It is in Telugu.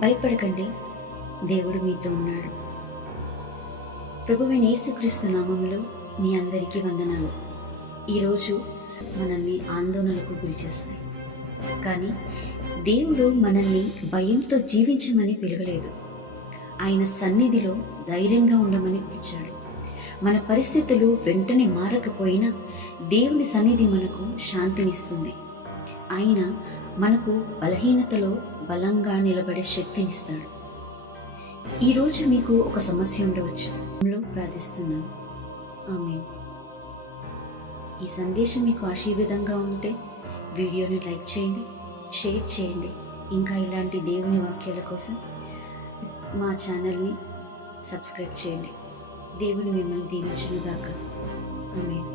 భయపడకండి, దేవుడు మీతో ఉన్నాడు. ప్రభువైన యేసుక్రీస్తు నామములో మీ అందరికీ వందనాలు. ఈరోజు మనల్ని ఆందోళనలకు గురి చేస్తాయి, కానీ దేవుడు మనల్ని భయంతో జీవించమని పిలవలేదు. ఆయన సన్నిధిలో ధైర్యంగా ఉండమని పిలిచాడు. మన పరిస్థితులు వెంటనే మారకపోయినా దేవుని సన్నిధి మనకు శాంతినిస్తుంది. ఆయన మనకు బలహీనతలో బలంగా నిలబడే శక్తినిస్తాడు. ఈరోజు మీకు ఒక సమస్య ఉండవచ్చు. ప్రార్థిస్తున్నాను. ఆమేన్. ఈ సందేశం మీకు ఆశీర్వాదంగా ఉంటే వీడియోని లైక్ చేయండి, షేర్ చేయండి. ఇంకా ఇలాంటి దేవుని వాక్యాల కోసం మా ఛానల్ని సబ్స్క్రైబ్ చేయండి. దేవుని మిమ్మల్ని దీవించును గాక. ఆమేన్.